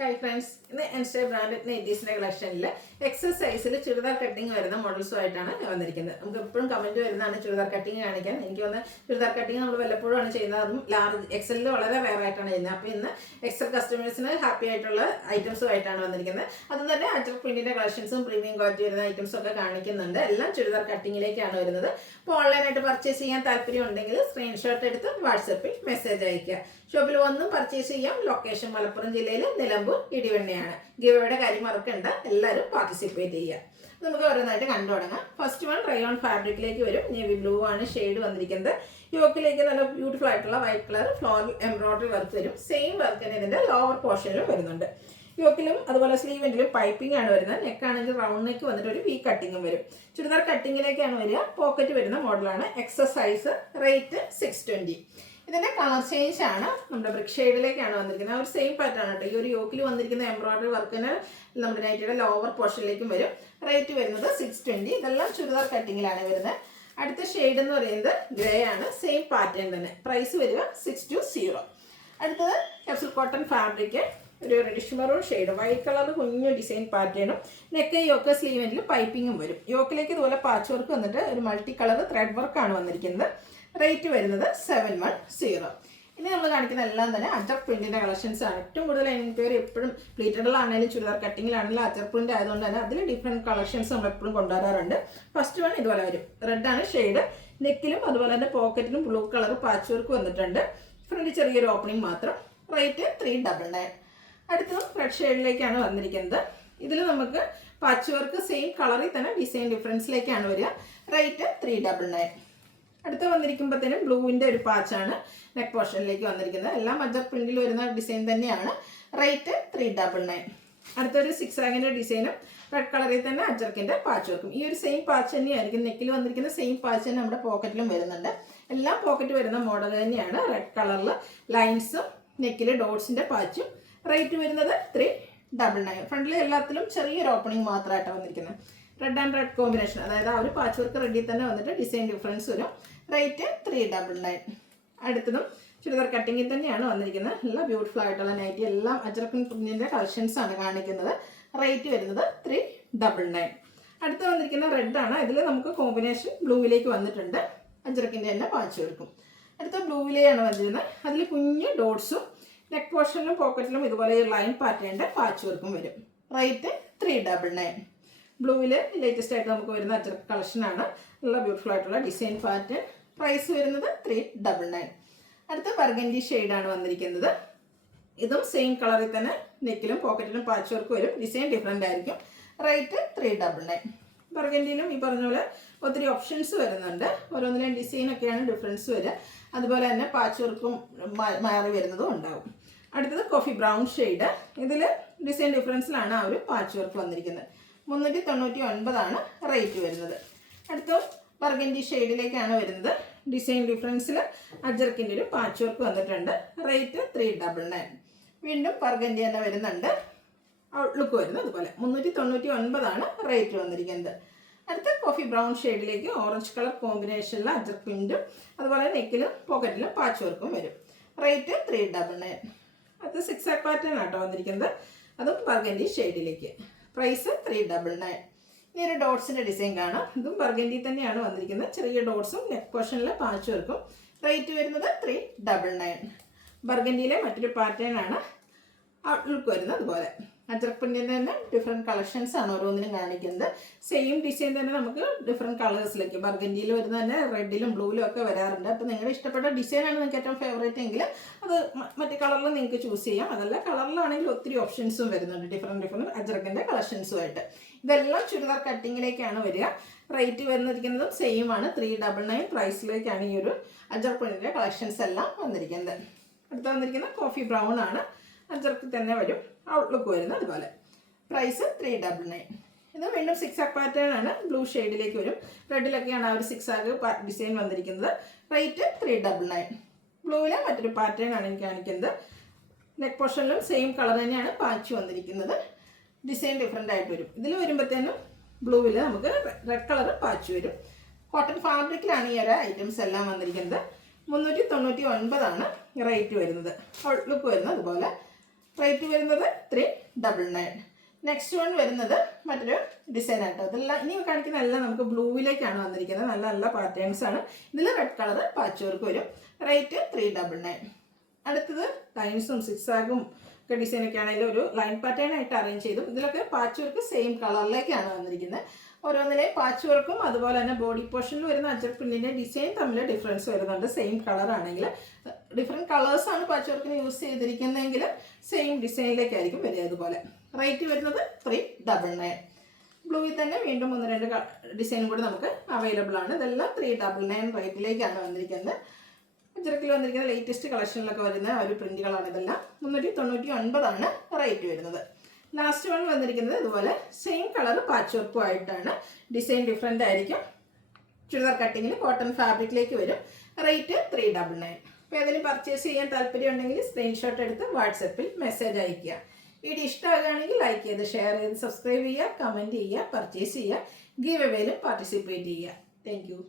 Hi friends, ഇന്ന് എൻസ്റ്റേ branded നൈറ്റീസിൻ്റെ കളക്ഷനിൽ excess സൈസിൽ churidar cutting വരുന്ന മോഡൽസുമായിട്ടാണ് വന്നിരിക്കുന്നത്. നമുക്ക് എപ്പോഴും കമൻറ്റ് വരുന്നതാണ് ചുരിദാർ കട്ടിങ് കാണിക്കാൻ. എനിക്ക് വന്ന് ചുരിദാർ കട്ടിങ് നമ്മൾ വല്ലപ്പോഴുമാണ് ചെയ്യുന്നത്, അതും ലാർജ് എക്സലിൽ വളരെ റെയർ ആയിട്ടാണ് ചെയ്യുന്നത്. അപ്പോൾ ഇന്ന് എക്സൽ കസ്റ്റമേഴ്സിന് ഹാപ്പി ആയിട്ടുള്ള ഐറ്റംസുമായിട്ടാണ് വന്നിരിക്കുന്നത്. അതും തന്നെ അജർ പ്രിന്റിൻ്റെ കളക്ഷൻസും പ്രീമിയം ക്വാളിറ്റി വരുന്ന ഐറ്റംസും ഒക്കെ കാണിക്കുന്നുണ്ട്. എല്ലാം ചുരിദാർ കട്ടിങ്ങിലേക്കാണ് വരുന്നത്. അപ്പോൾ ഓൺലൈനായിട്ട് പർച്ചേസ് ചെയ്യാൻ താല്പര്യം ഉണ്ടെങ്കിൽ സ്ക്രീൻഷോട്ട് എടുത്ത് വാട്സപ്പിൽ മെസ്സേജ് അയയ്ക്കുക. ഷോപ്പിൽ വന്നും പർച്ചേസ് ചെയ്യാം. ലൊക്കേഷൻ മലപ്പുറം ജില്ലയിൽ നിലമ്പൂർ ഇടിവണ്ണയാണ്. ഗിവയുടെ കാര്യം മറക്കണ്ട, എല്ലാവരും പാർട്ടിസിപ്പേറ്റ് ചെയ്യുക. നമുക്ക് ഓരോന്നായിട്ട് കണ്ടു തുടങ്ങാം. ഫസ്റ്റ് വൺ റയോൺ ഫാബ്രിക്കിലേക്ക് വരും. നേവി ബ്ലൂ ആണ് ഷെയ്ഡ് വന്നിരിക്കുന്നത്. യോക്കിലേക്ക് നല്ല ബ്യൂട്ടിഫുൾ ആയിട്ടുള്ള white colour floral embroidery work വരും. സെയിം വർക്ക് തന്നെ ഇതിൻ്റെ ലോവർ പോർഷനിലും വരുന്നുണ്ട്. യോക്കിലും അതുപോലെ സ്ലീവെൻറ്റിലും പൈപ്പിംഗ് ആണ് വരുന്നത്. നെക്കാണെങ്കിൽ റൗണ്ട് നെക്ക് വന്നിട്ട് ഒരു വി കട്ടിങ്ങും വരും. ചുരിദാർ കട്ടിങ്ങിലേക്കാണ് വരിക. പോക്കറ്റ് വരുന്ന മോഡലാണ്. എക്സസൈസ്. റേറ്റ് 620. ഇതിൻ്റെ കളർ ചേഞ്ച് ആണ്. നമ്മുടെ ബ്രിക്ക് ഷെയ്ഡിലേക്കാണ് വന്നിരിക്കുന്നത്. ആ ഒരു സെയിം പാറ്റേൺ കേട്ടോ. ഈ ഒരു യോക്കിൽ വന്നിരിക്കുന്ന എംബ്രോയിഡറി വർക്കിന് നമ്മുടെ നൈറ്റിയുടെ ലോവർ പോർഷനിലേക്കും വരും. റേറ്റ് വരുന്നത് 620. ഇതെല്ലാം ചുരിദാർ കട്ടിങ്ങിലാണ് വരുന്നത്. അടുത്ത ഷെയ്ഡ് എന്ന് പറയുന്നത് ഗ്രേ ആണ്. സെയിം പാറ്റേൺ തന്നെ. പ്രൈസ് വരിക 620. അടുത്തത് കപ്സൽ കോട്ടൺ ഫാബ്രിക്, ഒരു reddish maroon shade, white colour കുഞ്ഞു ഡിസൈൻ പാറ്റേണും നെക്ക് യോക്ക് സ്ലീവെന്റിൽ പൈപ്പിങ്ങും വരും. യോക്കിലേക്ക് ഇതുപോലെ പാച്ച് വർക്ക് വന്നിട്ട് ഒരു മൾട്ടി കളർ ത്രെഡ് വർക്കാണ് വന്നിരിക്കുന്നത്. റേറ്റ് വരുന്നത് 710. ഇനി നമ്മൾ കാണിക്കുന്ന എല്ലാം തന്നെ അജർ പ്രിന്റിന്റെ കളക്ഷൻസ് ആണ്. ഏറ്റവും കൂടുതൽ എൻക്വയറി എപ്പോഴും പ്ലീറ്റഡിലാണെങ്കിലും ചുരിദാർ കട്ടിങ്ങിലാണെങ്കിലും അജർ പ്രിന്റ് ആയതുകൊണ്ട് തന്നെ അതിൽ ഡിഫറെൻറ്റ് കളക്ഷൻസ് നമ്മൾ എപ്പോഴും കൊണ്ടുവരാറുണ്ട്. ഫസ്റ്റ് വൺ ഇതുപോലെ വരും. റെഡാണ് ഷെയ്ഡ്. നെക്കിലും അതുപോലെ തന്നെ പോക്കറ്റിലും ബ്ലൂ കളർ പാച്ച് വർക്ക് വന്നിട്ടുണ്ട്. ഫ്രണ്ട് ചെറിയൊരു ഓപ്പണിംഗ് മാത്രം. റേറ്റ് 399. അടുത്തതും റെഡ് ഷെയ്ഡിലേക്കാണ് വന്നിരിക്കുന്നത്. ഇതിൽ നമുക്ക് പാച്ച് വർക്ക് സെയിം കളറിൽ തന്നെ ഡിസൈൻ ഡിഫറൻസിലേക്കാണ് വരിക. റേറ്റ് 399. അടുത്ത് വന്നിരിക്കുമ്പോഴത്തേനും ബ്ലൂവിൻ്റെ ഒരു പാച്ചാണ് നെക്ക് പോർഷനിലേക്ക് വന്നിരിക്കുന്നത്. എല്ലാം അജർ പ്രിന്റിൽ വരുന്ന ഡിസൈൻ തന്നെയാണ്. റേറ്റ് 399. അടുത്തൊരു സിക്സ് ആഗിൻ്റെ ഡിസൈനും റെഡ് കളറിൽ തന്നെ അജർക്കിൻ്റെ പാച്ച് വർക്കും. ഈ ഒരു സെയിം പാച്ച് തന്നെയായിരിക്കും നെക്കിൽ വന്നിരിക്കുന്ന സെയിം പാച്ച് തന്നെ നമ്മുടെ പോക്കറ്റിലും വരുന്നുണ്ട്. എല്ലാം പോക്കറ്റ് വരുന്ന മോഡൽ തന്നെയാണ്. റെഡ് കളറിൽ ലൈൻസും നെക്കിൽ ഡോട്ട്സിൻ്റെ പാച്ചും. റേറ്റ് വരുന്നത് 399. ഫ്രണ്ടിൽ എല്ലാത്തിലും ചെറിയൊരു ഓപ്പണിംഗ് മാത്രമായിട്ടാണ് വന്നിരിക്കുന്നത്. റെഡ് ആൻഡ് റെഡ് കോമ്പിനേഷൻ, അതായത് ആ ഒരു പാച്ച് വർക്ക് റെഡിൽ തന്നെ വന്നിട്ട് ഡിസൈൻ ഡിഫറൻസ് വരും. റേറ്റ് 399. അടുത്തതും ചുരിദാർ കട്ടിങ്ങിൽ തന്നെയാണ് വന്നിരിക്കുന്നത്. എല്ലാം ബ്യൂട്ടിഫുൾ ആയിട്ടുള്ള നൈറ്റി, എല്ലാം അജറക്കൻ പ്രിന്റിൻ്റെ കളക്ഷൻസ് ആണ് കാണിക്കുന്നത്. റേറ്റ് വരുന്നത് 399. അടുത്ത് വന്നിരിക്കുന്ന റെഡാണ്. ഇതിൽ നമുക്ക് കോമ്പിനേഷൻ ബ്ലൂവിലേക്ക് വന്നിട്ടുണ്ട്. അജറക്കിൻ്റെ തന്നെ പാച്ച് വർക്കും. അടുത്ത ബ്ലൂവിലെയാണ് വന്നിരുന്നത്. അതിൽ കുഞ്ഞ് ഡോട്ട്സും നെക്ക് പോർഷനിലും പോക്കറ്റിലും ഇതുപോലെ ലൈൻ പാറ്റേണിൻ്റെ പാച്ച് വർക്കും വരും. റേറ്റ് 399. ബ്ലൂവിൽ ലേറ്റസ്റ്റ് ആയിട്ട് നമുക്ക് വരുന്ന അജർക്ക് കളക്ഷനാണ്. നല്ല ബ്യൂട്ടിഫുൾ ആയിട്ടുള്ള ഡിസൈൻ പാറ്റേൺ. പ്രൈസ് വരുന്നത് 399. അടുത്ത ബർഗൻഡി ഷെയ്ഡാണ് വന്നിരിക്കുന്നത്. ഇതും സെയിം കളറിൽ തന്നെ നെക്കിലും പോക്കറ്റിലും പാച്ച് വർക്ക് വരും. ഡിസൈൻ ഡിഫറെൻ്റ് ആയിരിക്കും. റേറ്റ് 399. ബർഗൻഡിയിലും ഈ പറഞ്ഞ പോലെ ഒത്തിരി ഓപ്ഷൻസ് വരുന്നുണ്ട്. ഓരോന്നിലെയും ഡിസൈനൊക്കെയാണ് ഡിഫറൻസ് വരിക. അതുപോലെ തന്നെ പാച്ച് വർക്കും മാറി വരുന്നതും ഉണ്ടാവും. അടുത്തത് കോഫി ബ്രൗൺ ഷെയ്ഡ്. ഇതിൽ ഡിസൈൻ ഡിഫറൻസിലാണ് ആ ഒരു പാച്ച് വർക്ക് വന്നിരിക്കുന്നത്. 399 റേറ്റ് വരുന്നത്. അടുത്ത ബർഗൻഡി ഷെയ്ഡിലേക്കാണ് വരുന്നത്. ഡിസൈൻ ഡിഫറൻസിൽ അജർക്കിൻ്റെ ഒരു പാച്ച് വർക്ക് വന്നിട്ടുണ്ട്. റേറ്റ് 399. വീണ്ടും ബർഗൻഡി തന്നെ വരുന്നുണ്ട്. ഔട്ട്ലുക്ക് വരുന്നത് അതുപോലെ 399 റേറ്റ് വന്നിരിക്കുന്നത്. അടുത്ത കോഫി ബ്രൗൺ ഷെയ്ഡിലേക്ക് ഓറഞ്ച് കളർ കോമ്പിനേഷനിൽ അജർ പ്രിന്റും അതുപോലെ നെക്കിലും പോക്കറ്റിലും പാച്ച് വർക്കും വരും. റേറ്റ് 399. അത് സിക്സ് ആക്ക് പാറ്റേൺ ആട്ടോ വന്നിരിക്കുന്നത്. അതും ബർഗൻഡി ഷെയ്ഡിലേക്ക്. പ്രൈസ് 399. ഇനി ഒരു ഡോട്ട്സിൻ്റെ ഡിസൈൻ കാണാം. ഇതും ബർഗൻഡി തന്നെയാണ് വന്നിരിക്കുന്നത്. ചെറിയ ഡോട്ട്സും നെക്ക് പോർഷനിൽ പാച്ച് വർക്കും. റേറ്റ് വരുന്നത് 399. ബർഗൻഡിയിലെ മറ്റൊരു പാറ്റേൺ ആണ്. ഔട്ട്ലുക്ക് വരുന്നത് അതുപോലെ. അജർ പ്രിന്റിൻ്റെ തന്നെ ഡിഫറെൻറ്റ് കളക്ഷൻസ് ആണ് ഓരോന്നിനും കാണിക്കുന്നത്. സെയിം ഡിസൈൻ തന്നെ നമുക്ക് ഡിഫറെൻറ്റ് കളേഴ്സിലേക്ക് ബർഗൻഡിയിൽ വരുന്ന തന്നെ റെഡിലും ബ്ലൂവിലും ഒക്കെ വരാറുണ്ട്. അപ്പോൾ നിങ്ങളുടെ ഇഷ്ടപ്പെട്ട ഡിസൈനാണ് നിങ്ങൾക്ക് ഏറ്റവും ഫേവറേറ്റ് എങ്കിൽ അത് മറ്റേ കളറിൽ നിങ്ങൾക്ക് ചൂസ് ചെയ്യാം. അതല്ല കളറിലാണെങ്കിൽ ഒത്തിരി ഓപ്ഷൻസും വരുന്നുണ്ട്. ഡിഫറെൻറ്റ് അജറക്കിൻ്റെ കളക്ഷൻസുമായിട്ട്. ഇതെല്ലാം ചുരിദാർ കട്ടിങ്ങിലേക്കാണ് വരിക. റേറ്റ് വന്നിരിക്കുന്നതും സെയിം ആണ്. 399 പ്രൈസിലേക്കാണ് ഈ ഒരു അജർ പ്രിന്റിൻ്റെ കളക്ഷൻസ് എല്ലാം വന്നിരിക്കുന്നത്. അടുത്ത് വന്നിരിക്കുന്ന കോഫി ബ്രൗൺ ആണ്. അജർക്ക് തന്നെ വരും. ഔട്ട്ലുക്ക് വരുന്നത് അതുപോലെ. പ്രൈസ് 399. ഇത് വീണ്ടും സിക്സ് ആക്ക് പാറ്റേൺ ആണ്. ബ്ലൂ ഷെയ്ഡിലേക്ക് വരും. റെഡിലൊക്കെയാണ് ആ ഒരു സിക്സ് ആക്ക് ഡിസൈൻ വന്നിരിക്കുന്നത്. റേറ്റ് 399. ബ്ലൂവിലെ മറ്റൊരു പാറ്റേൺ ആണ് എനിക്ക് കാണിക്കുന്നത്. നെക്ക് പോർഷനിലും സെയിം കളർ തന്നെയാണ് പാച്ച് വന്നിരിക്കുന്നത്. ഡിസൈൻ ഡിഫറെൻ്റ് ആയിട്ട് വരും. ഇതിൽ വരുമ്പോഴത്തേനും ബ്ലൂവിൽ നമുക്ക് റെഡ് കളർ പാച്ച് വരും. കോട്ടൺ ഫാബ്രിക്കിലാണ് ഈ ഒരു ഐറ്റംസ് എല്ലാം വന്നിരിക്കുന്നത്. 399 റേറ്റ് വരുന്നത്. ഔട്ട്ലുക്ക് വരുന്നത് അതുപോലെ. റേറ്റ് വരുന്നത് 399. നെക്സ്റ്റ് വൺ വരുന്നത് മറ്റൊരു ഡിസൈൻ ആട്ടോ. ഇതെല്ലാം ഇനി കാണിക്കുന്ന എല്ലാം നമുക്ക് ബ്ലൂവിലേക്കാണ് വന്നിരിക്കുന്നത്. നല്ല നല്ല പാറ്റേൺസ് ആണ്. ഇതിൽ റെഡ് കളർ പാച്ച് വർക്ക് വരും. റേറ്റ് 399. അടുത്തത് ലൈൻസും സിക്സാഗും ഒക്കെ ഡിസൈനൊക്കെ ആണെങ്കിലും ഒരു ലൈൻ പാറ്റേൺ ആയിട്ട് അറേഞ്ച് ചെയ്തു. ഇതിലൊക്കെ പാച്ച് വർക്ക് സെയിം കളറിലേക്കാണ് വന്നിരിക്കുന്നത്. ഓരോന്നിലെയും പാച്ച് വർക്കും അതുപോലെ തന്നെ ബോഡി പോർഷനിൽ വരുന്ന അജർ പ്രിന്റിൻ്റെ ഡിസൈൻ തമ്മിൽ ഡിഫറൻസ് വരുന്നുണ്ട്. സെയിം കളറാണെങ്കിൽ ഡിഫറെൻറ്റ് കളേഴ്സാണ് പാച്ച് വർക്കിന് യൂസ് ചെയ്തിരിക്കുന്നതെങ്കിൽ സെയിം ഡിസൈനിലേക്കായിരിക്കും വരിക. അതുപോലെ റേറ്റ് വരുന്നത് 399. ബ്ലൂവിൽ തന്നെ വീണ്ടും 1-2 ഡിസൈൻ കൂടി നമുക്ക് അവൈലബിൾ ആണ്. ഇതെല്ലാം 399 റേറ്റിലേക്കാണ് വന്നിരിക്കുന്നത്. അജറക്കിൽ വന്നിരിക്കുന്ന ലേറ്റസ്റ്റ് കളക്ഷനിലൊക്കെ വരുന്ന ഒരു പ്രിന്റുകളാണ് ഇതെല്ലാം. 399 റേറ്റ് വരുന്നത്. ലാസ്റ്റ് വൺ വന്നിരിക്കുന്നത് ഇതുപോലെ സെയിം കളർ പാച്ച് വർക്കും ആയിട്ടാണ്. ഡിസൈൻ ഡിഫറെൻ്റ് ആയിരിക്കും. ചുരിദാർ കട്ടിങ്ങിൽ കോട്ടൺ ഫാബ്രിക്കിലേക്ക് വരും. റേറ്റ് 399. അപ്പോൾ ഏതെങ്കിലും പർച്ചേസ് ചെയ്യാൻ താല്പര്യം ഉണ്ടെങ്കിൽ സ്ക്രീൻഷോട്ട് എടുത്ത് വാട്സപ്പിൽ മെസ്സേജ് അയയ്ക്കുക. വീഡിയോ ഇഷ്ടമാകുകയാണെങ്കിൽ ലൈക്ക് ചെയ്ത് ഷെയർ ചെയ്ത് സബ്സ്ക്രൈബ് ചെയ്യുക, കമൻറ്റ് ചെയ്യുക, പർച്ചേസ് ചെയ്യുക, ഗീവ് അവേയിലും പാർട്ടിസിപ്പേറ്റ് ചെയ്യുക. Thank you.